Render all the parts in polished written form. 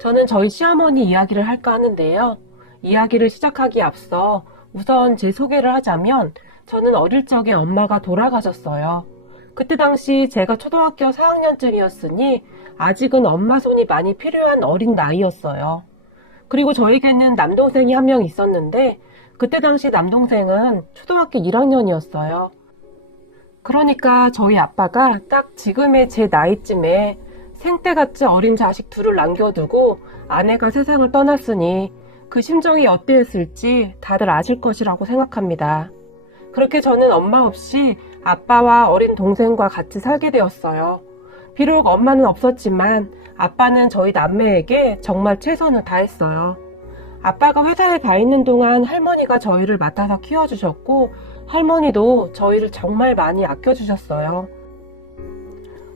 저는 저희 시어머니 이야기를 할까 하는데요. 이야기를 시작하기에 앞서 우선 제 소개를 하자면 저는 어릴 적에 엄마가 돌아가셨어요. 그때 당시 제가 초등학교 4학년쯤이었으니 아직은 엄마 손이 많이 필요한 어린 나이였어요. 그리고 저에게는 남동생이 한 명 있었는데 그때 당시 남동생은 초등학교 1학년이었어요. 그러니까 저희 아빠가 딱 지금의 제 나이쯤에 생때같이 어린 자식 둘을 남겨두고 아내가 세상을 떠났으니 그 심정이 어땠을지 다들 아실 것이라고 생각합니다. 그렇게 저는 엄마 없이 아빠와 어린 동생과 같이 살게 되었어요. 비록 엄마는 없었지만 아빠는 저희 남매에게 정말 최선을 다했어요. 아빠가 회사에 가 있는 동안 할머니가 저희를 맡아서 키워주셨고 할머니도 저희를 정말 많이 아껴주셨어요.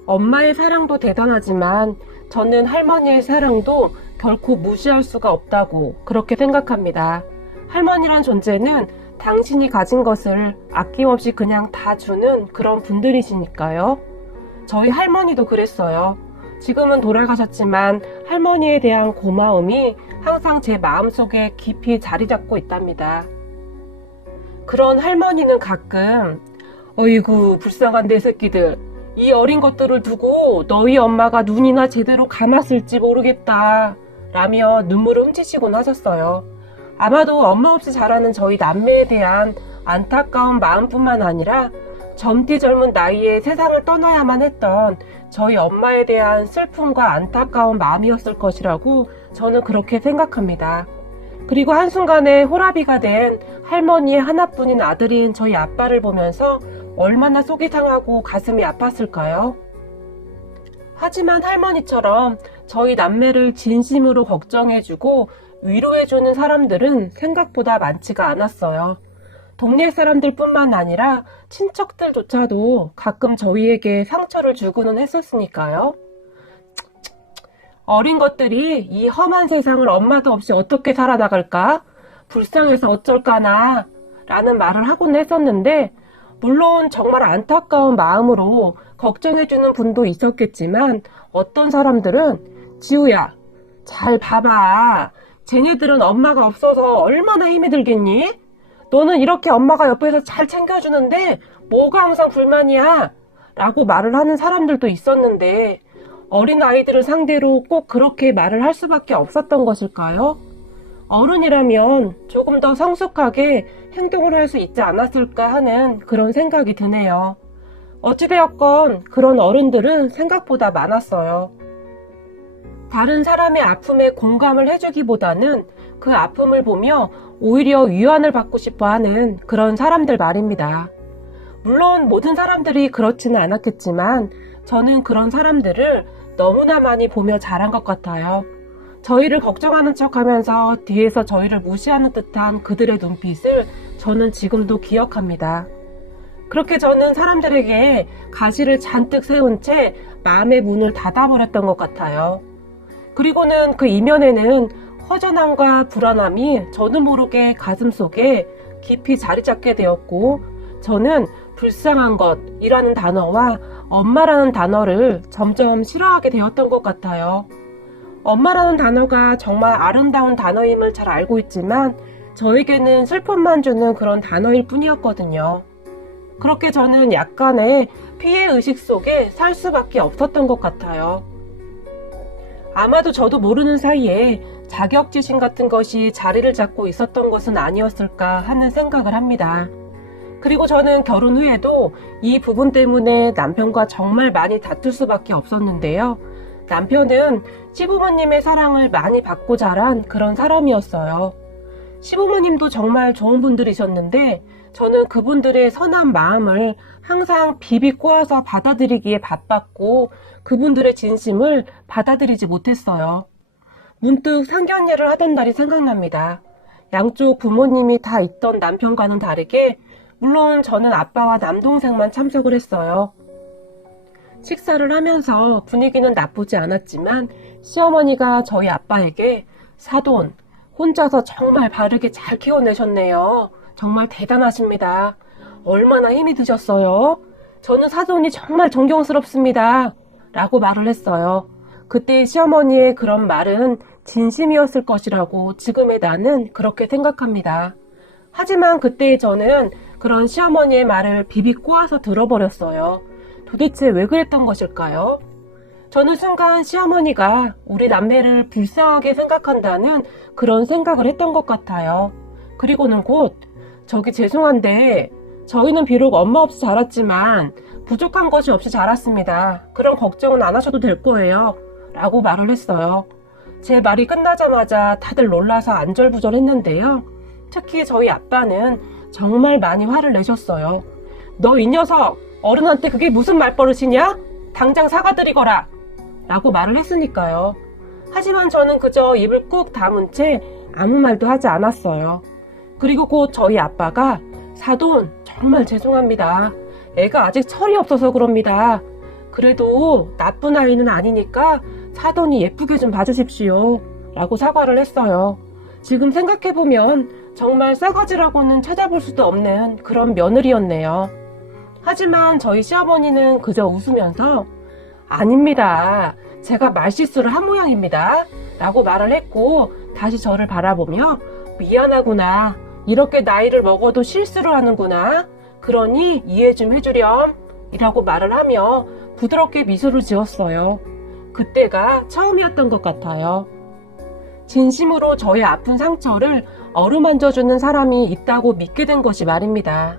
엄마의 사랑도 대단하지만 저는 할머니의 사랑도 결코 무시할 수가 없다고 그렇게 생각합니다. 할머니란 존재는 당신이 가진 것을 아낌없이 그냥 다 주는 그런 분들이시니까요. 저희 할머니도 그랬어요. 지금은 돌아가셨지만 할머니에 대한 고마움이 항상 제 마음속에 깊이 자리 잡고 있답니다. 그런 할머니는 가끔 어이구 불쌍한 내 새끼들, 이 어린 것들을 두고 너희 엄마가 눈이나 제대로 감았을지 모르겠다 라며 눈물을 훔치시곤 하셨어요. 아마도 엄마 없이 자라는 저희 남매에 대한 안타까운 마음뿐만 아니라 젊디 젊은 나이에 세상을 떠나야만 했던 저희 엄마에 대한 슬픔과 안타까운 마음이었을 것이라고 저는 그렇게 생각합니다. 그리고 한순간에 호라비가 된 할머니의 하나뿐인 아들인 저희 아빠를 보면서 얼마나 속이 상하고 가슴이 아팠을까요? 하지만 할머니처럼 저희 남매를 진심으로 걱정해주고 위로해주는 사람들은 생각보다 많지가 않았어요. 동네 사람들 뿐만 아니라 친척들조차도 가끔 저희에게 상처를 주고는 했었으니까요. 어린 것들이 이 험한 세상을 엄마도 없이 어떻게 살아나갈까? 불쌍해서 어쩔까나? 라는 말을 하곤 했었는데 물론 정말 안타까운 마음으로 걱정해주는 분도 있었겠지만 어떤 사람들은 지우야, 잘 봐봐. 쟤네들은 엄마가 없어서 얼마나 힘이 들겠니? 너는 이렇게 엄마가 옆에서 잘 챙겨주는데 뭐가 항상 불만이야? 라고 말을 하는 사람들도 있었는데 어린 아이들을 상대로 꼭 그렇게 말을 할 수밖에 없었던 것일까요? 어른이라면 조금 더 성숙하게 행동을 할 수 있지 않았을까 하는 그런 생각이 드네요. 어찌되었건 그런 어른들은 생각보다 많았어요. 다른 사람의 아픔에 공감을 해주기보다는 그 아픔을 보며 오히려 위안을 받고 싶어 하는 그런 사람들 말입니다. 물론 모든 사람들이 그렇지는 않았겠지만 저는 그런 사람들을 너무나 많이 보며 자란 것 같아요. 저희를 걱정하는 척하면서 뒤에서 저희를 무시하는 듯한 그들의 눈빛을 저는 지금도 기억합니다. 그렇게 저는 사람들에게 가시를 잔뜩 세운 채 마음의 문을 닫아버렸던 것 같아요. 그리고는 그 이면에는 허전함과 불안함이 저도 모르게 가슴속에 깊이 자리 잡게 되었고 저는 불쌍한 것이라는 단어와 엄마라는 단어를 점점 싫어하게 되었던 것 같아요. 엄마라는 단어가 정말 아름다운 단어임을 잘 알고 있지만 저에게는 슬픔만 주는 그런 단어일 뿐이었거든요. 그렇게 저는 약간의 피해의식 속에 살 수밖에 없었던 것 같아요. 아마도 저도 모르는 사이에 자격지심 같은 것이 자리를 잡고 있었던 것은 아니었을까 하는 생각을 합니다. 그리고 저는 결혼 후에도 이 부분 때문에 남편과 정말 많이 다툴 수밖에 없었는데요. 남편은 시부모님의 사랑을 많이 받고 자란 그런 사람이었어요. 시부모님도 정말 좋은 분들이셨는데 저는 그분들의 선한 마음을 항상 비비 꼬아서 받아들이기에 바빴고 그분들의 진심을 받아들이지 못했어요. 문득 상견례를 하던 날이 생각납니다. 양쪽 부모님이 다 있던 남편과는 다르게 물론 저는 아빠와 남동생만 참석을 했어요. 식사를 하면서 분위기는 나쁘지 않았지만 시어머니가 저희 아빠에게 사돈, 혼자서 정말 바르게 잘 키워내셨네요. 정말 대단하십니다. 얼마나 힘이 드셨어요? 저는 사돈이 정말 존경스럽습니다. 라고 말을 했어요. 그때 시어머니의 그런 말은 진심이었을 것이라고 지금의 나는 그렇게 생각합니다. 하지만 그때의 저는 그런 시어머니의 말을 비비 꼬아서 들어버렸어요. 도대체 왜 그랬던 것일까요? 저는 순간 시어머니가 우리 남매를 불쌍하게 생각한다는 그런 생각을 했던 것 같아요. 그리고는 곧 저기 죄송한데 저희는 비록 엄마 없이 자랐지만 부족한 것이 없이 자랐습니다. 그런 걱정은 안 하셔도 될 거예요. 라고 말을 했어요. 제 말이 끝나자마자 다들 놀라서 안절부절했는데요. 특히 저희 아빠는 정말 많이 화를 내셨어요. 너 이 녀석! 어른한테 그게 무슨 말버릇이냐? 당장 사과드리거라! 라고 말을 했으니까요. 하지만 저는 그저 입을 꾹 다문 채 아무 말도 하지 않았어요. 그리고 곧 저희 아빠가 사돈 정말 죄송합니다. 애가 아직 철이 없어서 그럽니다. 그래도 나쁜 아이는 아니니까 사돈이 예쁘게 좀 봐주십시오. 라고 사과를 했어요. 지금 생각해보면 정말 싸가지라고는 찾아볼 수도 없는 그런 며느리였네요. 하지만 저희 시어머니는 그저 웃으면서 아닙니다. 제가 말실수를 한 모양입니다. 라고 말을 했고 다시 저를 바라보며 미안하구나. 이렇게 나이를 먹어도 실수를 하는구나. 그러니 이해 좀 해주렴. 이라고 말을 하며 부드럽게 미소를 지었어요. 그때가 처음이었던 것 같아요. 진심으로 저의 아픈 상처를 어루만져주는 사람이 있다고 믿게 된 것이 말입니다.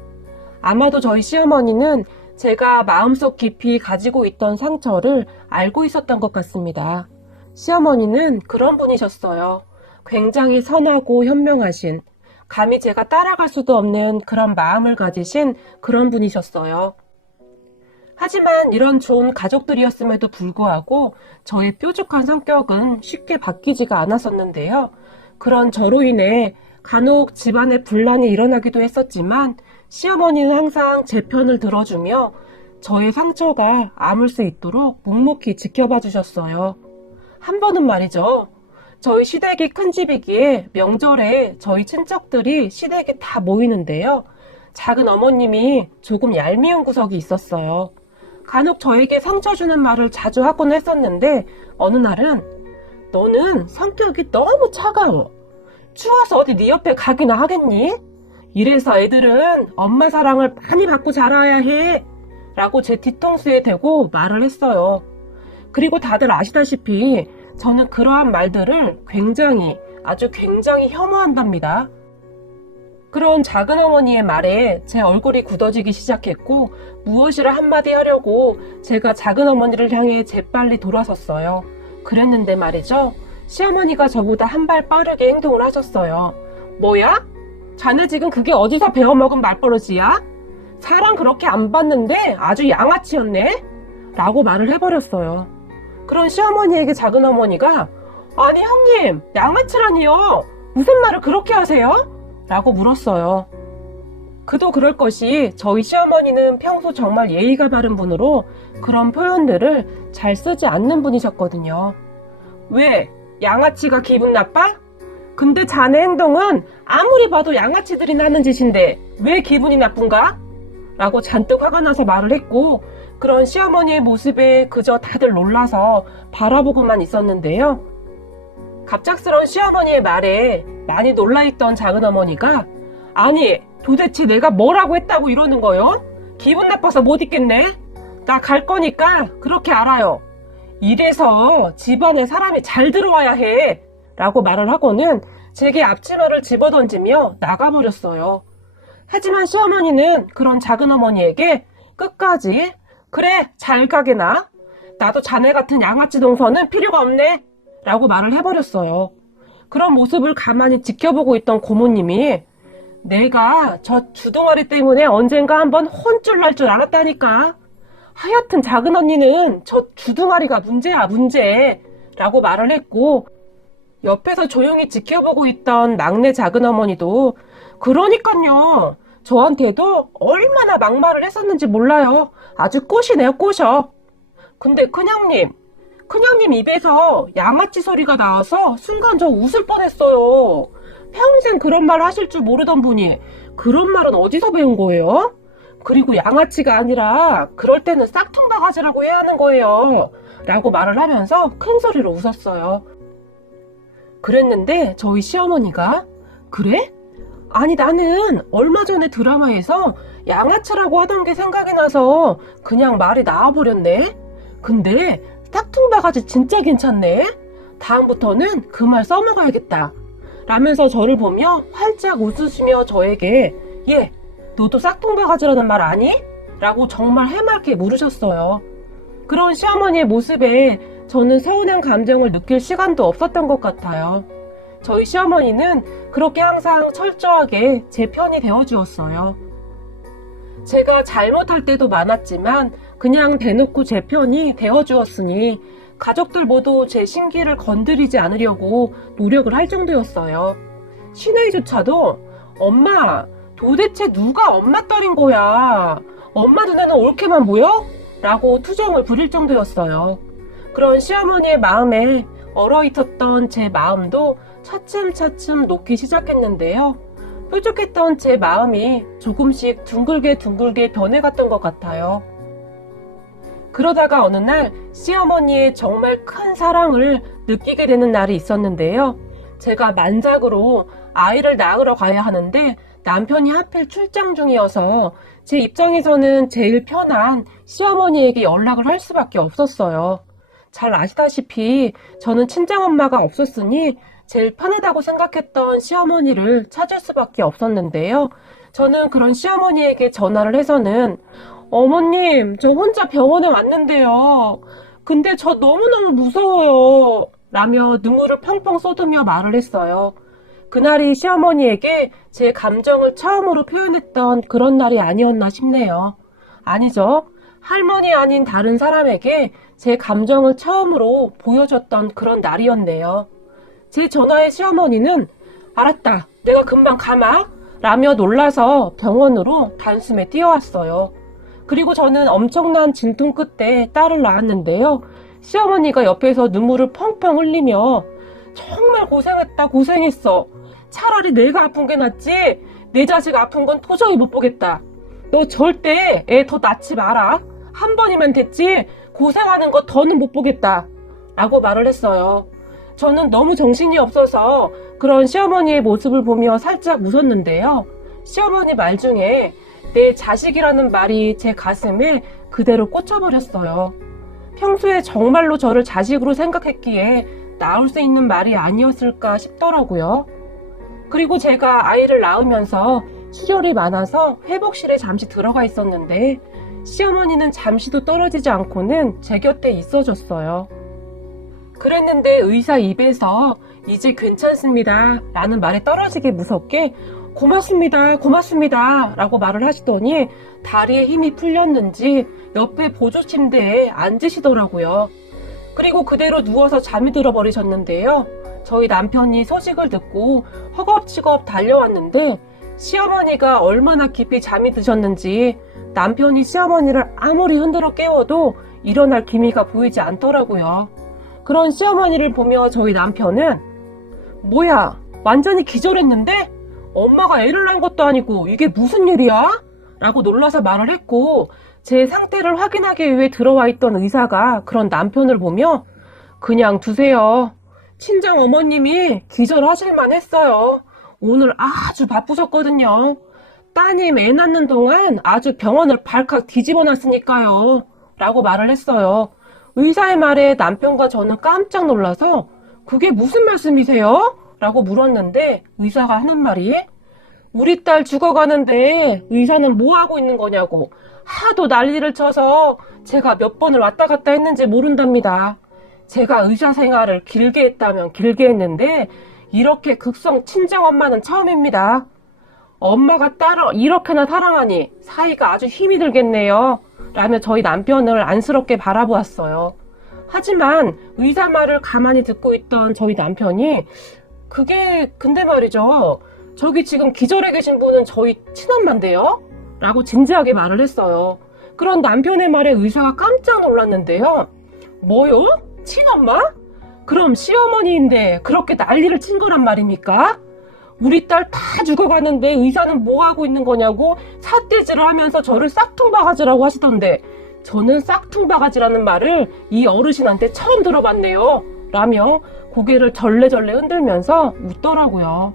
아마도 저희 시어머니는 제가 마음속 깊이 가지고 있던 상처를 알고 있었던 것 같습니다. 시어머니는 그런 분이셨어요. 굉장히 선하고 현명하신, 감히 제가 따라갈 수도 없는 그런 마음을 가지신 그런 분이셨어요. 하지만 이런 좋은 가족들이었음에도 불구하고 저의 뾰족한 성격은 쉽게 바뀌지가 않았었는데요. 그런 저로 인해 간혹 집안에 분란이 일어나기도 했었지만 시어머니는 항상 제 편을 들어주며 저의 상처가 아물 수 있도록 묵묵히 지켜봐 주셨어요. 한 번은 말이죠. 저희 시댁이 큰 집이기에 명절에 저희 친척들이 시댁에 다 모이는데요. 작은 어머님이 조금 얄미운 구석이 있었어요. 간혹 저에게 상처 주는 말을 자주 하곤 했었는데 어느 날은 너는 성격이 너무 차가워. 추워서 어디 네 옆에 가기나 하겠니? 이래서 애들은 엄마 사랑을 많이 받고 자라야 해. 라고 제 뒤통수에 대고 말을 했어요. 그리고 다들 아시다시피 저는 그러한 말들을 아주 굉장히 혐오한답니다. 그런 작은 어머니의 말에 제 얼굴이 굳어지기 시작했고 무엇이라 한마디 하려고 제가 작은 어머니를 향해 재빨리 돌아섰어요. 그랬는데 말이죠. 시어머니가 저보다 한 발 빠르게 행동을 하셨어요. 뭐야? 자네 지금 그게 어디서 배워먹은 말버릇이야? 사랑 그렇게 안 받는데 아주 양아치였네? 라고 말을 해버렸어요. 그런 시어머니에게 작은 어머니가 아니 형님 양아치라니요? 무슨 말을 그렇게 하세요? 라고 물었어요. 그도 그럴 것이 저희 시어머니는 평소 정말 예의가 바른 분으로 그런 표현들을 잘 쓰지 않는 분이셨거든요. 왜? 양아치가 기분 나빠? 근데 자네 행동은 아무리 봐도 양아치들이 하는 짓인데 왜 기분이 나쁜가? 라고 잔뜩 화가 나서 말을 했고 그런 시어머니의 모습에 그저 다들 놀라서 바라보고만 있었는데요. 갑작스러운 시어머니의 말에 많이 놀라있던 작은어머니가 아니 도대체 내가 뭐라고 했다고 이러는 거요? 기분 나빠서 못 있겠네? 나 갈 거니까 그렇게 알아요. 이래서 집안에 사람이 잘 들어와야 해 라고 말을 하고는 제게 앞치마를 집어던지며 나가버렸어요. 하지만 시어머니는 그런 작은어머니에게 끝까지 그래 잘 가게나 나도 자네 같은 양아치 동서는 필요가 없네 라고 말을 해버렸어요. 그런 모습을 가만히 지켜보고 있던 고모님이 내가 저 주둥아리 때문에 언젠가 한번 혼쭐 날 줄 알았다니까. 하여튼 작은 언니는 저 주둥아리가 문제야 문제 라고 말을 했고 옆에서 조용히 지켜보고 있던 막내 작은어머니도 그러니까요. 저한테도 얼마나 막말을 했었는지 몰라요. 아주 꽃이네요 꽃이요. 근데 큰형님 입에서 양아치 소리가 나와서 순간 저 웃을 뻔했어요. 평생 그런 말 하실 줄 모르던 분이 그런 말은 어디서 배운 거예요? 그리고 양아치가 아니라 그럴 때는 싹퉁바가지라고 해야 하는 거예요. 라고 말을 하면서 큰 소리로 웃었어요. 그랬는데 저희 시어머니가 그래? 아니 나는 얼마 전에 드라마에서 양아치라고 하던 게 생각이 나서 그냥 말이 나와버렸네. 근데 짝퉁바가지 진짜 괜찮네. 다음부터는 그 말 써먹어야겠다. 라면서 저를 보며 활짝 웃으시며 저에게 얘, 너도 짝퉁바가지라는 말 아니? 라고 정말 해맑게 물으셨어요. 그런 시어머니의 모습에 저는 서운한 감정을 느낄 시간도 없었던 것 같아요. 저희 시어머니는 그렇게 항상 철저하게 제 편이 되어주었어요. 제가 잘못할 때도 많았지만 그냥 대놓고 제 편이 되어주었으니 가족들 모두 제 심기를 건드리지 않으려고 노력을 할 정도였어요. 시누이조차도 엄마, 도대체 누가 엄마 딸인 거야? 엄마 눈에는 옳게만 보여? 라고 투정을 부릴 정도였어요. 그런 시어머니의 마음에 얼어있었던 제 마음도 차츰차츰 녹기 시작했는데요. 뾰족했던 제 마음이 조금씩 둥글게 변해갔던 것 같아요. 그러다가 어느 날 시어머니의 정말 큰 사랑을 느끼게 되는 날이 있었는데요. 제가 만작으로 아이를 낳으러 가야 하는데 남편이 하필 출장 중이어서 제 입장에서는 제일 편한 시어머니에게 연락을 할 수밖에 없었어요. 잘 아시다시피 저는 친정엄마가 없었으니 제일 편하다고 생각했던 시어머니를 찾을 수밖에 없었는데요. 저는 그런 시어머니에게 전화를 해서는 어머님, 저 혼자 병원에 왔는데요. 근데 저 너무너무 무서워요. 라며 눈물을 펑펑 쏟으며 말을 했어요. 그날이 시어머니에게 제 감정을 처음으로 표현했던 그런 날이 아니었나 싶네요. 아니죠. 할머니 아닌 다른 사람에게 제 감정을 처음으로 보여줬던 그런 날이었네요. 제 전화에 시어머니는 알았다, 내가 금방 가마 라며 놀라서 병원으로 단숨에 뛰어왔어요. 그리고 저는 엄청난 진통 끝에 딸을 낳았는데요. 시어머니가 옆에서 눈물을 펑펑 흘리며 정말 고생했다, 고생했어. 차라리 내가 아픈 게 낫지 내 자식 아픈 건 도저히 못 보겠다. 너 절대 애 더 낳지 마라. 한 번이면 됐지 고생하는 거 더는 못 보겠다. 라고 말을 했어요. 저는 너무 정신이 없어서 그런 시어머니의 모습을 보며 살짝 웃었는데요. 시어머니 말 중에 내 자식이라는 말이 제 가슴에 그대로 꽂혀버렸어요. 평소에 정말로 저를 자식으로 생각했기에 나올 수 있는 말이 아니었을까 싶더라고요. 그리고 제가 아이를 낳으면서 출혈이 많아서 회복실에 잠시 들어가 있었는데 시어머니는 잠시도 떨어지지 않고는 제 곁에 있어줬어요. 그랬는데 의사 입에서 이제 괜찮습니다 라는 말에 떨어지기 무섭게 고맙습니다, 고맙습니다 라고 말을 하시더니 다리에 힘이 풀렸는지 옆에 보조침대에 앉으시더라고요. 그리고 그대로 누워서 잠이 들어버리셨는데요. 저희 남편이 소식을 듣고 허겁지겁 달려왔는데 시어머니가 얼마나 깊이 잠이 드셨는지 남편이 시어머니를 아무리 흔들어 깨워도 일어날 기미가 보이지 않더라고요. 그런 시어머니를 보며 저희 남편은 뭐야, 완전히 기절했는데? 엄마가 애를 낳은 것도 아니고 이게 무슨 일이야? 라고 놀라서 말을 했고 제 상태를 확인하기 위해 들어와 있던 의사가 그런 남편을 보며 그냥 두세요. 친정 어머님이 기절하실만 했어요. 오늘 아주 바쁘셨거든요. 따님 애 낳는 동안 아주 병원을 발칵 뒤집어 놨으니까요. 라고 말을 했어요. 의사의 말에 남편과 저는 깜짝 놀라서 그게 무슨 말씀이세요? 라고 물었는데 의사가 하는 말이 우리 딸 죽어가는데 의사는 뭐 하고 있는 거냐고 하도 난리를 쳐서 제가 몇 번을 왔다 갔다 했는지 모른답니다. 제가 의사 생활을 길게 했다면 길게 했는데 이렇게 극성 친정엄마는 처음입니다. 엄마가 딸을 이렇게나 사랑하니 사이가 아주 힘이 들겠네요. 라며 저희 남편을 안쓰럽게 바라보았어요. 하지만 의사 말을 가만히 듣고 있던 저희 남편이 그게 근데 말이죠. 저기 지금 기절해 계신 분은 저희 친엄마인데요? 라고 진지하게 말을 했어요. 그런 남편의 말에 의사가 깜짝 놀랐는데요. 뭐요? 친엄마? 그럼 시어머니인데 그렇게 난리를 친 거란 말입니까? 우리 딸 다 죽어가는데 의사는 뭐 하고 있는 거냐고 삿대질을 하면서 저를 싹퉁바가지라고 하시던데 저는 싹퉁바가지라는 말을 이 어르신한테 처음 들어봤네요. 라며 고개를 절레절레 흔들면서 웃더라고요.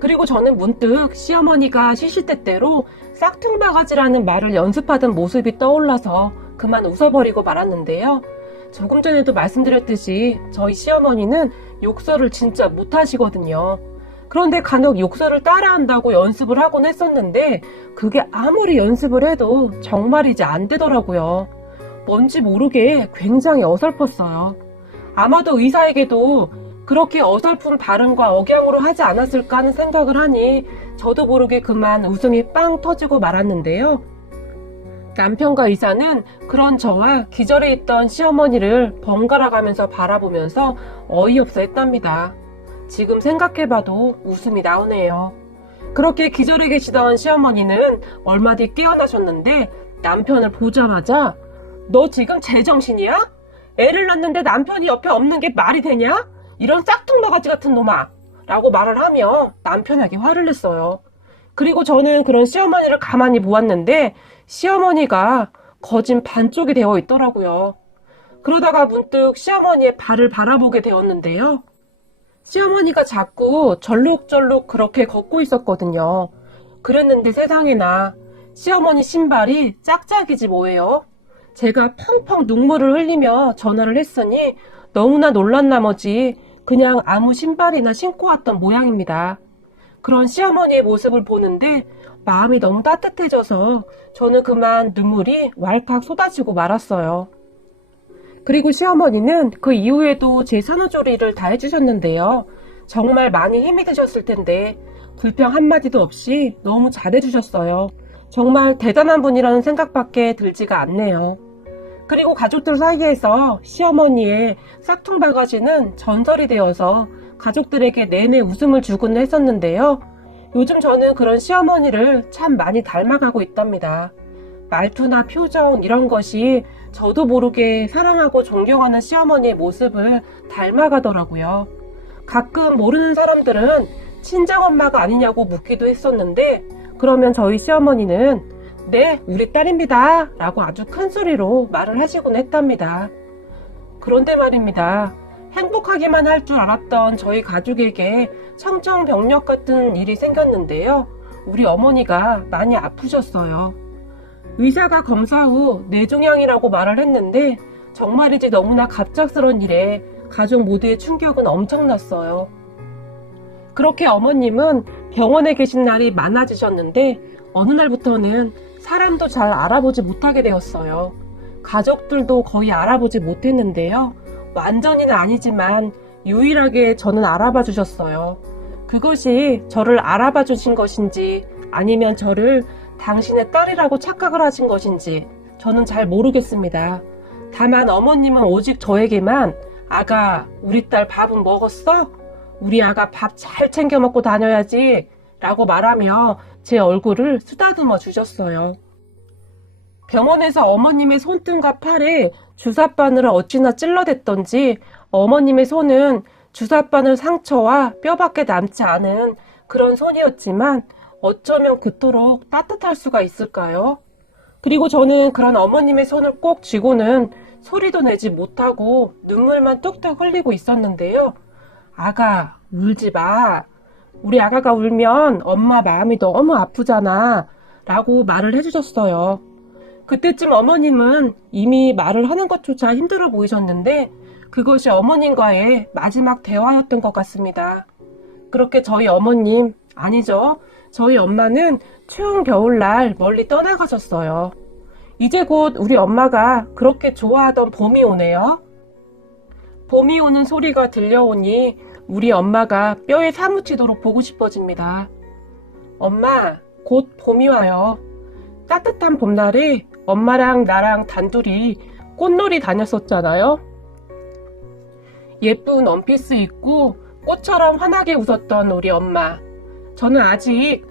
그리고 저는 문득 시어머니가 시시때때로 싹퉁바가지라는 말을 연습하던 모습이 떠올라서 그만 웃어버리고 말았는데요. 조금 전에도 말씀드렸듯이 저희 시어머니는 욕설을 진짜 못하시거든요. 그런데 간혹 욕설을 따라한다고 연습을 하곤 했었는데 그게 아무리 연습을 해도 정말 이제 안 되더라고요. 뭔지 모르게 굉장히 어설펐어요. 아마도 의사에게도 그렇게 어설픈 발음과 억양으로 하지 않았을까 하는 생각을 하니 저도 모르게 그만 웃음이 빵 터지고 말았는데요. 남편과 의사는 그런 저와 기절해 있던 시어머니를 번갈아 가면서 바라보면서 어이없어 했답니다. 지금 생각해봐도 웃음이 나오네요. 그렇게 기절해 계시던 시어머니는 얼마 뒤 깨어나셨는데 남편을 보자마자 너 지금 제정신이야? 애를 낳는데 남편이 옆에 없는 게 말이 되냐? 이런 짝퉁바가지 같은 놈아! 라고 말을 하며 남편에게 화를 냈어요. 그리고 저는 그런 시어머니를 가만히 보았는데 시어머니가 거진 반쪽이 되어 있더라고요. 그러다가 문득 시어머니의 발을 바라보게 되었는데요. 시어머니가 자꾸 절룩절룩 그렇게 걷고 있었거든요. 그랬는데 세상에나 시어머니 신발이 짝짝이지 뭐예요. 제가 펑펑 눈물을 흘리며 전화를 했으니 너무나 놀란 나머지 그냥 아무 신발이나 신고 왔던 모양입니다. 그런 시어머니의 모습을 보는데 마음이 너무 따뜻해져서 저는 그만 눈물이 왈칵 쏟아지고 말았어요. 그리고 시어머니는 그 이후에도 제 산후조리를 다 해주셨는데요. 정말 많이 힘이 드셨을 텐데 불평 한마디도 없이 너무 잘해주셨어요. 정말 대단한 분이라는 생각밖에 들지가 않네요. 그리고 가족들 사이에서 시어머니의 싹퉁바가지는 전설이 되어서 가족들에게 내내 웃음을 주곤 했었는데요. 요즘 저는 그런 시어머니를 참 많이 닮아가고 있답니다. 말투나 표정 이런 것이 저도 모르게 사랑하고 존경하는 시어머니의 모습을 닮아가더라고요. 가끔 모르는 사람들은 친정엄마가 아니냐고 묻기도 했었는데 그러면 저희 시어머니는 네, 우리 딸입니다 라고 아주 큰 소리로 말을 하시곤 했답니다. 그런데 말입니다. 행복하기만 할 줄 알았던 저희 가족에게 청정병력 같은 일이 생겼는데요. 우리 어머니가 많이 아프셨어요. 의사가 검사 후 뇌종양이라고 말을 했는데 정말이지 너무나 갑작스런 일에 가족 모두의 충격은 엄청났어요. 그렇게 어머님은 병원에 계신 날이 많아지셨는데 어느 날부터는 사람도 잘 알아보지 못하게 되었어요. 가족들도 거의 알아보지 못했는데요. 완전히는 아니지만 유일하게 저는 알아봐 주셨어요. 그것이 저를 알아봐 주신 것인지 아니면 저를 당신의 딸이라고 착각을 하신 것인지 저는 잘 모르겠습니다. 다만 어머님은 오직 저에게만 아가, 우리 딸 밥은 먹었어? 우리 아가 밥 잘 챙겨 먹고 다녀야지 라고 말하며 제 얼굴을 쓰다듬어 주셨어요. 병원에서 어머님의 손등과 팔에 주사바늘을 어찌나 찔러댔던지 어머님의 손은 주사바늘 상처와 뼈밖에 남지 않은 그런 손이었지만 어쩌면 그토록 따뜻할 수가 있을까요? 그리고 저는 그런 어머님의 손을 꼭 쥐고는 소리도 내지 못하고 눈물만 뚝뚝 흘리고 있었는데요. 아가, 울지 마. 우리 아가가 울면 엄마 마음이 너무 아프잖아 라고 말을 해주셨어요. 그때쯤 어머님은 이미 말을 하는 것조차 힘들어 보이셨는데 그것이 어머님과의 마지막 대화였던 것 같습니다. 그렇게 저희 어머님, 아니죠. 저희 엄마는 추운 겨울날 멀리 떠나가셨어요. 이제 곧 우리 엄마가 그렇게 좋아하던 봄이 오네요. 봄이 오는 소리가 들려오니 우리 엄마가 뼈에 사무치도록 보고 싶어집니다. 엄마, 곧 봄이 와요. 따뜻한 봄날에 엄마랑 나랑 단둘이 꽃놀이 다녔었잖아요. 예쁜 원피스 입고 꽃처럼 환하게 웃었던 우리 엄마. 저는 아직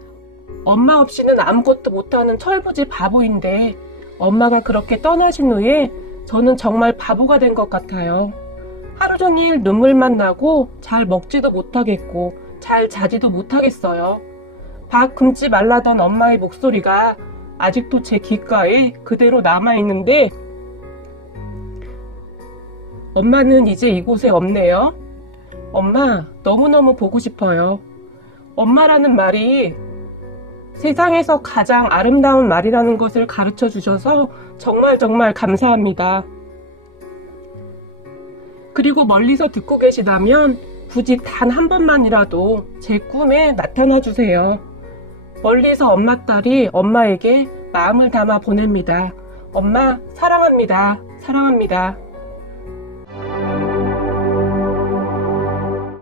엄마 없이는 아무것도 못하는 철부지 바보인데 엄마가 그렇게 떠나신 후에 저는 정말 바보가 된 것 같아요. 하루 종일 눈물만 나고 잘 먹지도 못하겠고 잘 자지도 못하겠어요. 밥 굶지 말라던 엄마의 목소리가 아직도 제 귓가에 그대로 남아있는데 엄마는 이제 이곳에 없네요. 엄마, 너무너무 보고 싶어요. 엄마라는 말이 세상에서 가장 아름다운 말이라는 것을 가르쳐 주셔서 정말 정말 감사합니다. 그리고 멀리서 듣고 계시다면 부디 단 한 번만이라도 제 꿈에 나타나 주세요. 멀리서 엄마 딸이 엄마에게 마음을 담아 보냅니다. 엄마, 사랑합니다. 사랑합니다.